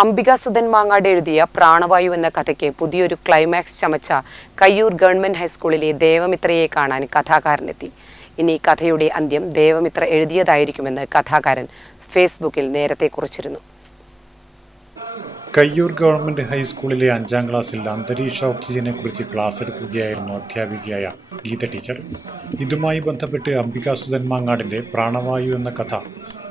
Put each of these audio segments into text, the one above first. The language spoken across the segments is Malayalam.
അംബിക സുധൻ മാങ്ങാട് എഴുതിയ പ്രാണവായു എന്ന കഥയ്ക്ക് പുതിയൊരു ക്ലൈമാക്സ് ചമച്ച കയ്യൂർ ഗവൺമെന്റ് ഹൈസ്കൂളിലെ ദേവമിത്രയെ കാണാൻ കഥാകാരനെത്തി. ഇനി കഥയുടെ അന്ത്യം ദേവമിത്ര എഴുതിയതായിരിക്കുമെന്ന് കഥാകാരൻ ഫേസ്ബുക്കിൽ നേരത്തെ കുറിച്ചിരുന്നു. കയ്യൂർ ഗവൺമെന്റ് ഹൈസ്കൂളിലെ അഞ്ചാം ക്ലാസ്സിൽ അന്തരീക്ഷ ഓക്സിജനെ കുറിച്ച് ക്ലാസ് എടുക്കുകയായിരുന്നു അധ്യാപികയായ ഗീത ടീച്ചർ. ഇതുമായി ബന്ധപ്പെട്ട് അംബിക സുധൻ മാങ്ങാടിന്റെ പ്രാണവായു എന്ന കഥ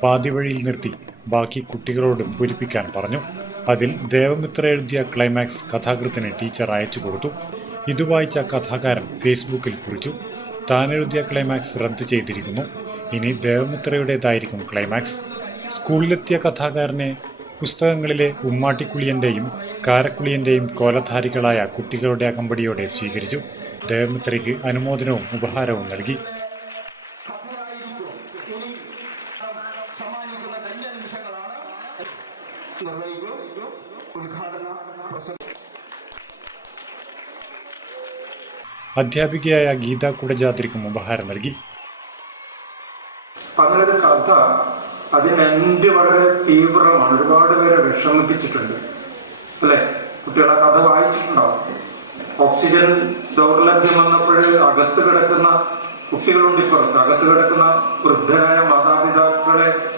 പാതിവഴിയിൽ നിർത്തി. ബാക്കി കുട്ടികളോട് പൂരിപ്പിക്കാൻ പറഞ്ഞു. അതിൽ ദേവമിത്ര എഴുതിയ ക്ലൈമാക്സ് കഥാകൃത്തിന് ടീച്ചർ അയച്ചു കൊടുത്തു. ഇത് വായിച്ച കഥാകാരൻ ഫേസ്ബുക്കിൽ കുറിച്ചു. താൻ എഴുതിയ ക്ലൈമാക്സ് റദ്ദ് ചെയ്തിരിക്കുന്നു. ഇനി ദേവമിത്രയുടേതായിരിക്കും ക്ലൈമാക്സ് സ്കൂളിലെത്തിയ കഥാകാരനെ പുസ്തകങ്ങളിലെ ഉമ്മാട്ടിക്കുളിയന്റെയും കാരക്കുളിയന്റെയും കോലധാരികളായ കുട്ടികളുടെ അകമ്പടിയോടെ സ്വീകരിച്ചു. ദേവമിത്രയ്ക്ക് അനുമോദനവും ഉപഹാരവും നൽകി. അധ്യാപികയായ ഗീത കുടജാദ്രിക്കും ഉപഹാരം നൽകി. അങ്ങനെ ഒരു കഥ. അതിന് എന്റെ വളരെ തീവ്രമാണ്. ഒരുപാട് പേരെ വിഷമിപ്പിച്ചിട്ടുണ്ട്. അല്ലെ? കുട്ടികളെ കഥ വായിച്ചിട്ടുണ്ടാവും. ഓക്സിജൻ ദൗർലഭ്യം വന്നപ്പോൾ അകത്ത് കിടക്കുന്ന കുട്ടികളുണ്ട് ഇപ്പുറത്ത്. അകത്ത് കിടക്കുന്ന വൃദ്ധരായ മാതാപിതാക്കളെ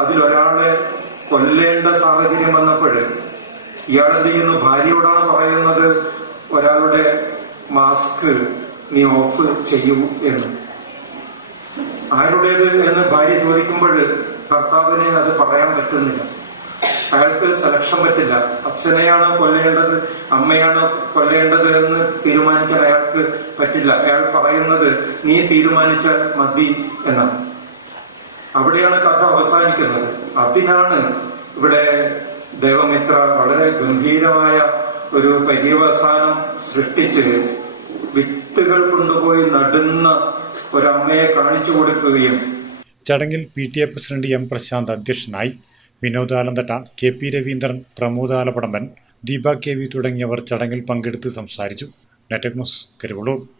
അതിലൊരാളെ കൊല്ലേണ്ട സാഹചര്യം വന്നപ്പോൾ ഇയാൾ എന്ത് ചെയ്യുന്നു? ഭാര്യയോടാണ് പറയുന്നത് ഒരാളുടെ മാസ്ക് നീ ഓഫ് ചെയ്യൂ എന്ന്. ആരുടേത് എന്ന് ഭാര്യ ചോദിക്കുമ്പോൾ ഭർത്താവിന് അത് പറയാൻ പറ്റുന്നില്ല. അയാൾക്ക് സെലക്ഷൻ പറ്റില്ല. അച്ഛനെയാണ് കൊല്ലേണ്ടത് അമ്മയാണ് കൊല്ലേണ്ടത് എന്ന് തീരുമാനിക്കാൻ അയാൾക്ക് പറ്റില്ല. അയാൾ പറയുന്നത് നീ തീരുമാനിച്ചാൽ മതി എന്നാണ്. അവിടെയാണ് കഥ അവസാനിക്കുന്നത്. അതിനാണ് ഇവിടെ ദേവമിത്ര വളരെ ഗംഭീരമായ ഒരു പര്യവസാനം സൃഷ്ടിച്ച് വിത്തുകൾ കൊണ്ടുപോയി നടുന്ന ഒരമ്മയെ കാണിച്ചു കൊടുക്കുകയും ചടങ്ങിൽ P T A president M Prashanth അധ്യക്ഷനായി Vinod Alanthatta K P Raveendran Pramod Deepa K V തുടങ്ങിയവർ ചടങ്ങിൽ പങ്കെടുത്ത് സംസാരിച്ചു. നെറ്റക് ന്യൂസ് കരുവള്ളൂർ.